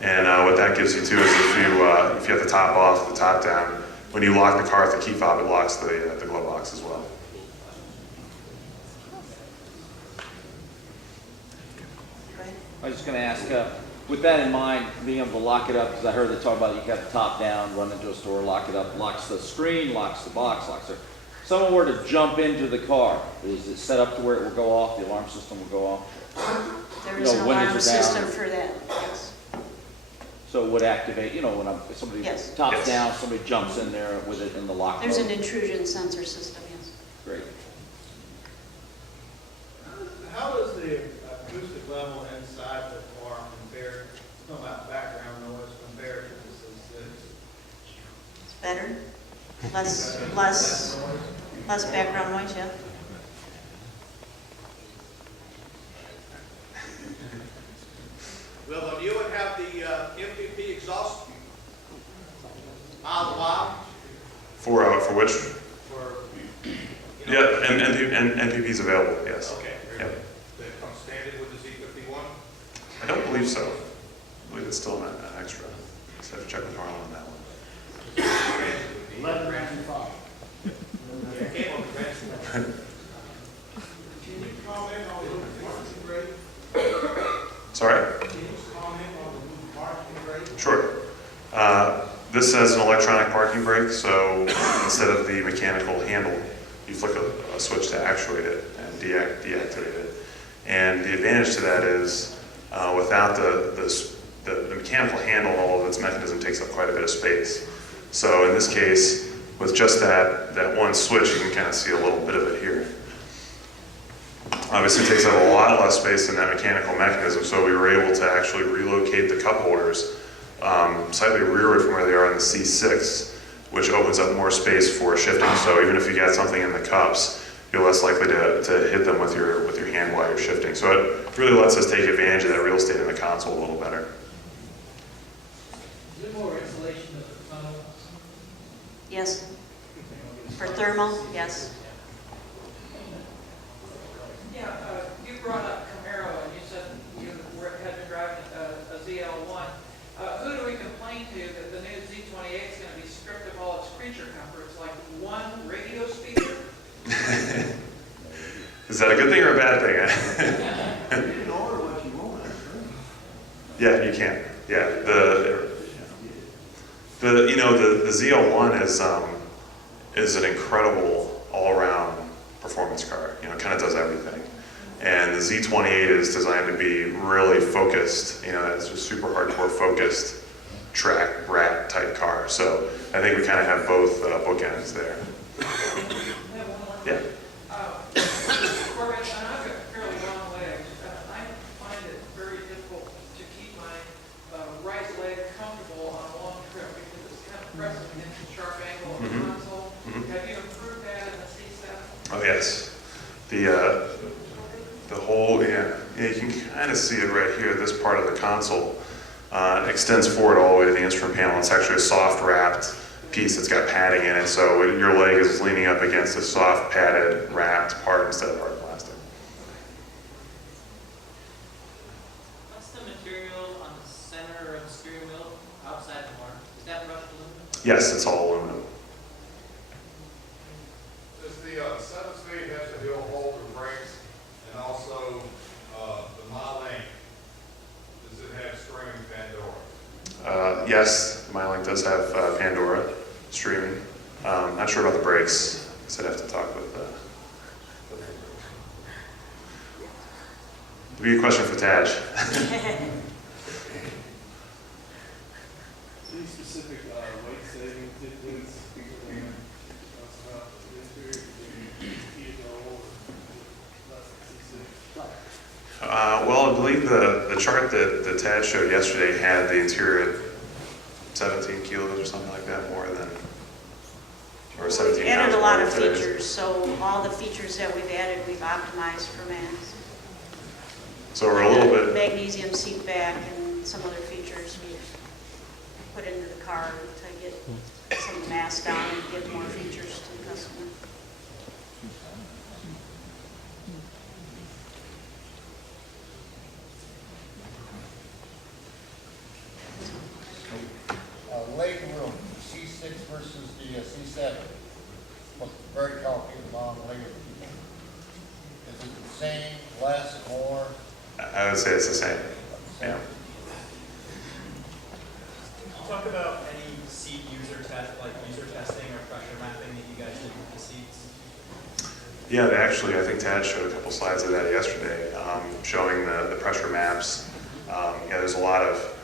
And what that gives you too is if you have the top off, the top down, when you lock the car with the key fob, it locks the glove box as well. I was just going to ask, with that in mind, being able to lock it up, because I heard they talk about you got the top down, run into a store, lock it up, locks the screen, locks the box, locks it. If someone were to jump into the car, is it set up to where it will go off, the alarm system will go off? There is an alarm system for that, yes. So it would activate, you know, when if somebody Yes. tops Yes. down, somebody jumps in there with it in the lock There's mode. an intrusion sensor system, yes. Great. How does the acoustic level inside the car compare, talking about background noise compared to the C6? It's better. Less background noise, yeah. Will the new one have the MPP exhaust? Miles a while? For which? For, you know, Yeah, and NPP is available. Yes. Okay, very Yep. good. That comes standard with the Z51? I don't believe so. I believe it's still an extra. So I have to check with Harlan on that one. 1195. Yeah, it came on the transfer. Can you comment on the parking rate? Sorry? Can you comment on the parking rate? Sure. This has an electronic parking brake, so instead of the mechanical handle, you flick a switch to actuate it and deactivate it. And the advantage to that is without the mechanical handle, all of its mechanism takes up quite a bit of space. So in this case, with just that one switch, you can kind of see a little bit of it here. Obviously, it takes up a lot less space than that mechanical mechanism, so we were able to actually relocate the cup holders slightly rearward from where they are in the C6, which opens up more space for shifting. So even if you got something in the cups, you're less likely to hit them with your hand while you're shifting. So it really lets us take advantage of that real estate in the console a little better. Is there more insulation of the tunnel? Yes. For thermal, yes. Yeah, you brought up Camaro, and you said you had been driving a ZL ZL1. Who do we complain to that the new Z28 is going to be stripped of all its creature comforts, like one radio speaker? Is that a good thing or a bad thing? You can order what you want, that's true. Yeah, you can. Yeah, the ZL1 is an incredible all-around performance car. You know, it kind of does everything. And the Z28 is designed to be really focused. You know, it's a super hardcore focused track rat type car. So I think we kind of have both bookends there. Yeah. Corbett, and I've got fairly long legs. I find it very difficult to keep my right leg comfortable on a long trip because it's kind of pressing against the sharp angle of the console. Have you improved that in the C7? Oh yes. The whole, yeah, you can kind of see it right here. This part of the console extends forward all the way to the instrument panel. It's actually a soft wrapped piece that's got padding in it, so your leg is leaning up against a soft padded wrapped part instead of hard plastic. What's the material on the center of the steering wheel outside the mark? Is that brushed aluminum? Yes, it's all aluminum. Does the 7-speed have to do hold the brakes, and also the Mylink, does it have streaming Pandora? Yes, the Mylink does have Pandora streaming. Not sure about the brakes, so I'd have to talk with It'd be a question for Taj. Any specific weight saving difference between Well, I believe the chart that Tad showed yesterday had the interior at 17 kilos or something like that, more than, or 17 We pounds. added a lot of more than features, so all the features that we've added, we've optimized for mass. So we're a little bit, Magnesium seat back and some other features we've put into the car to get some of the mass down and give more features to the customer. Leg room, C6 versus the C7. Looks very comfy, long leg room. Is it the same, less, more? I would say it's the same. Yeah. Talk about any seat user testing or pressure mapping that you guys did with the seats. Yeah, I think Tad showed a couple slides of that yesterday, showing the pressure maps. Yeah, there's a lot of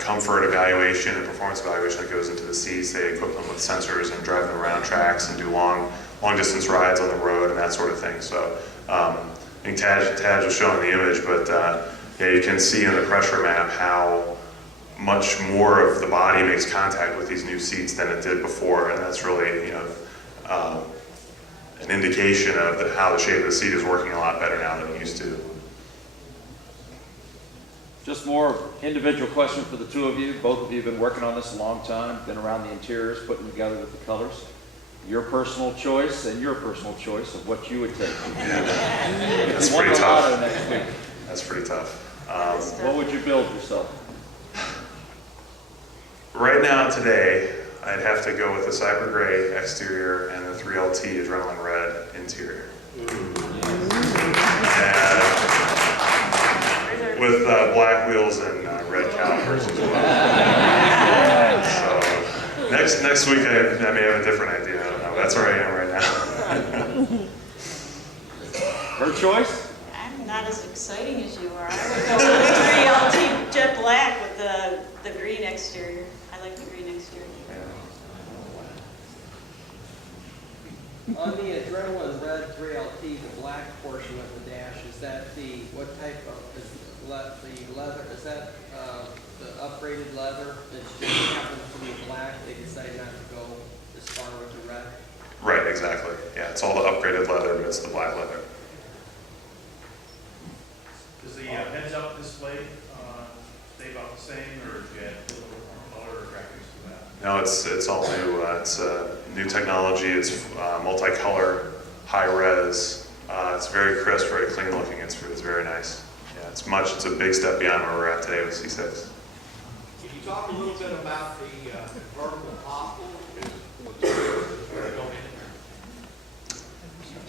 comfort evaluation and performance evaluation that goes into the seats. They equip them with sensors and drive them around tracks and do long distance rides on the road and that sort of thing. So I think Taj was showing the image, but yeah, you can see in the pressure map how much more of the body makes contact with these new seats than it did before, and that's really, an indication of how the shape of the seat is working a lot better now than it used to. Just more individual question for the two of you. Both of you have been working on this a long time, been around the interiors, putting together with the colors. Your personal choice and your personal choice of what you would take. That's If you won pretty the lotto tough. next week, That's pretty tough. what would you build yourself? Right now, today, I'd have to go with the Cyber Gray exterior and the 3LT Adrenaline Red interior. And with black wheels and red calipers as well. So next week I may have a different idea. I don't know. That's where I am right now. Her choice? I'm not as exciting as you are. I would go with the 3LT jet black with the green exterior. I like the green exterior. On the Adrenaline Red 3LT, the black portion of the dash, is that what type of, is the leather, is that the upgraded leather that just happens to be black, they decided not to go as far with the red? Right, exactly. Yeah, it's all the upgraded leather, but it's the black leather. Does the heads-up display stay about the same, or do you add a little bit more color or graphics to that? No, it's all new. It's new technology. It's multicolor, high res. It's very crisp, very clean looking. It's very nice. Yeah, it's a big step beyond where we're at today with C6. Can you talk a little bit about the convertible top? Materials that's going to go in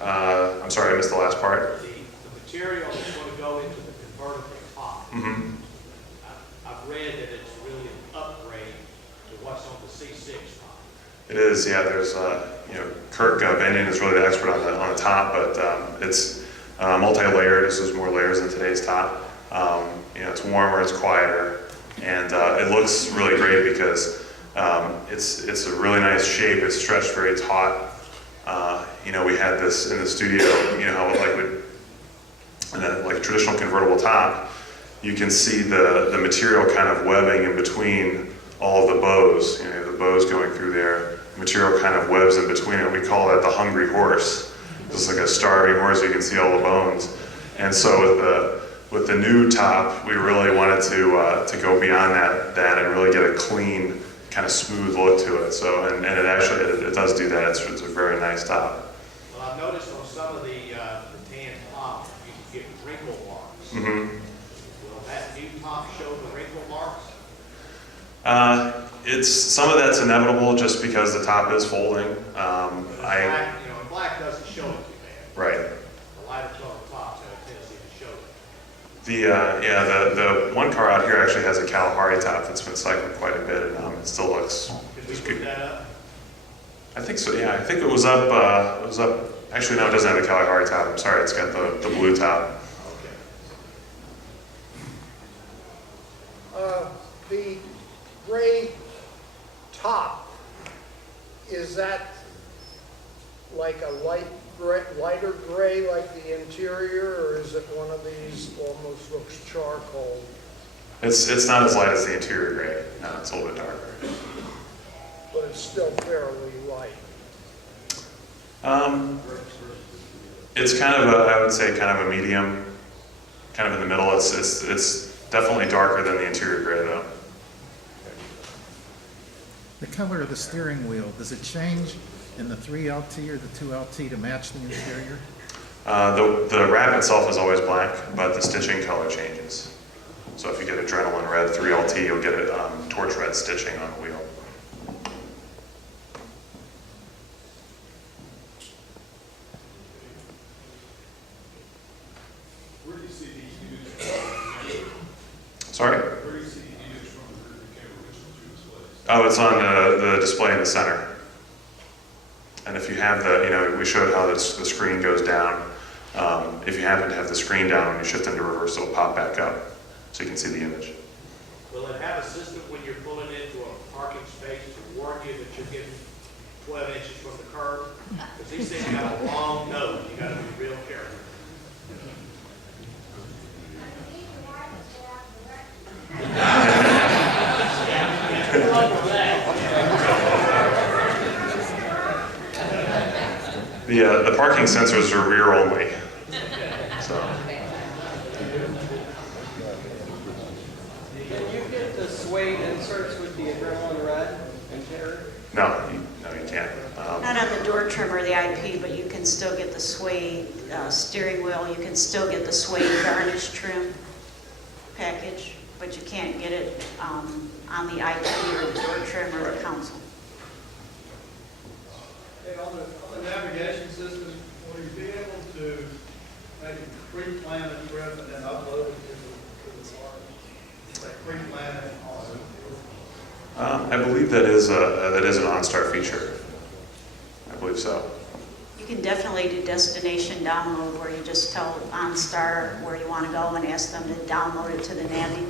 there? I'm sorry, I missed the last part. The material that's going to go into the convertible top. Mm-hmm. I've read that it's really an upgrade to what's on the C6 top. It is, yeah. There's, Kirk Benyon is really the expert on the top, but it's multi-layered. This is more layers than today's top. It's warmer, it's quieter, and it looks really great because it's a really nice shape. It's stretched very taut. We had this in the studio. How like a traditional convertible top, you can see the material kind of webbing in between all of the bows. The bows going through there. The material kind of webs in between it. We call that the hungry horse. It's like a starving horse. You can see all the bones. And so with the new top, we really wanted to go beyond that and really get a clean, kind of smooth look to it. So and it actually it does do that. It's a very nice top. Well, I've noticed on some of the tan tops, you can get wrinkle marks. Mm-hmm. Will that new top show the wrinkle marks? Some of that's inevitable just because the top is folding. Black doesn't show it too bad. Right. The lighter color tops have a tendency to show it. The one car out here actually has a Kalahari top that's been cycled quite a bit, and it still looks Can we put that up? I think so. Yeah, I think it was up. Actually, no, it doesn't have a Kalahari top. I'm sorry, it's got the blue top. The gray top, is that like a lighter gray like the interior, or is it one of these almost looks charcoal? It's not as light as the interior gray. No, it's a little bit darker. But it's still fairly light. It's kind of I would say kind of a medium, kind of in the middle. It's definitely darker than the interior gray though. The color of the steering wheel, does it change in the 3LT or the 2LT to match the interior? The wrap itself is always black, but the stitching color changes. So if you get adrenaline red 3LT, you'll get it torch red stitching on the wheel. Where do you see these units from? Sorry? Where do you see the units from the original two displays? Oh, it's on the display in the center. And if you have we showed how the screen goes down. If you happen to have the screen down, when you shift into reverse, it'll pop back up, so you can see the image. Will it have a system when you're pulling into a parking space to warn you that you're getting 12 inches from the curb? Because these things got a long nose, you got to be real careful. The parking sensors are rear only. So. Can you get the suede inserts with the adrenaline red interior? No, you can't. Not on the door trim or the IP, but you can still get the suede steering wheel. You can still get the suede varnish trim package, but you can't get it on the IP or the door trim or the console. Okay, on the navigation system, will you be able to make a pre-plan a trip and then upload it to the car? Like pre-plan it I believe that is an OnStar feature. I believe so. You can definitely do destination download where you just tell OnStar where you want to go and ask them to download it to the Navi.